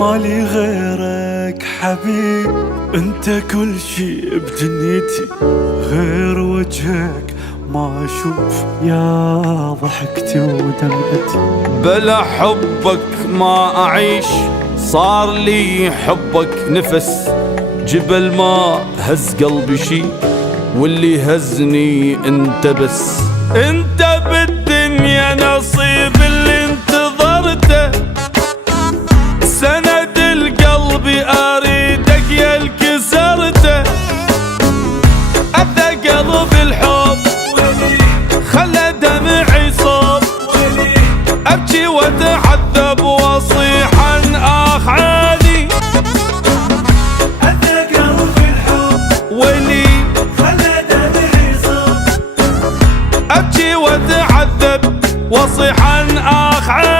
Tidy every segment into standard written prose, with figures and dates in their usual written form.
مالي غيرك حبيب، انت كل شي بدنيتي، غير وجهك ما اشوف يا ضحكتي ودمعتي. بلا حبك ما اعيش، صار لي حبك نفس، جبل ما هز قلبي شي، واللي هزني انت بس. انت بالدنيا نصيب اللي انتظرته، سند القلب اريدك يا الكسرته. اذى قلب الحب خلى دمعي صب، ابكي واتعذب واصيح عن اخ عادي. اذى قلب الحب ويلي خلى دمعي صب، ابكي واتعذب واصيح عن اخ عادي.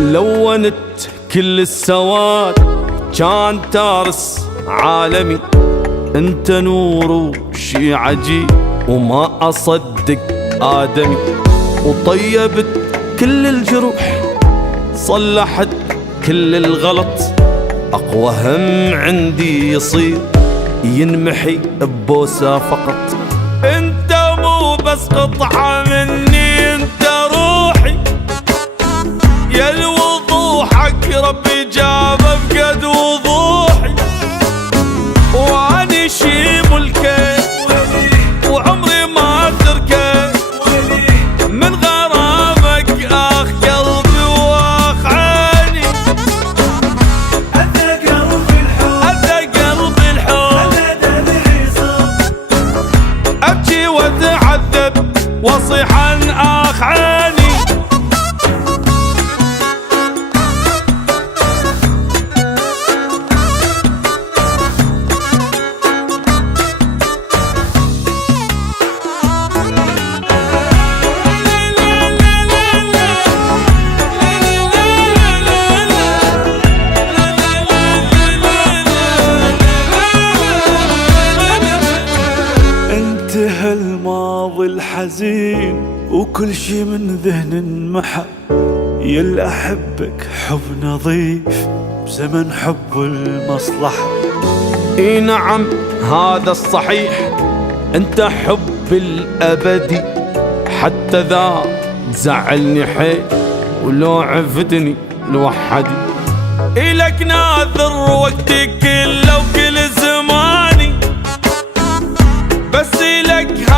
لونت كل السواد كان تارس عالمي، انت نور وشي عجيب وما اصدق ادمي. وطيبت كل الجروح، صلحت كل الغلط، اقوى هم عندي يصير ينمحي ببوسة فقط. انت مو بس قطعة مني، انت روحي يا الوضوحك ربي جابه بقد وضوحي. واني شي ملكه وعمري ما تركه، من غرامك اخ قلبي واخ عيني. اذى قلب الحب اذى قلب الحب خلى دمعي صب، ابكي واتعذب واصيح عن اخ عيني. انتهى الماضي الحزين وكل شي من ذهن انمحى، يلا احبك حب نظيف بزمن حب المصلحة. اي نعم هذا الصحيح، انت حب الابدي، حتى ذا تزعلني حيل ولو عفتني لوحدي. إلك ناذر وقتي كله وكل زماني، بس إلك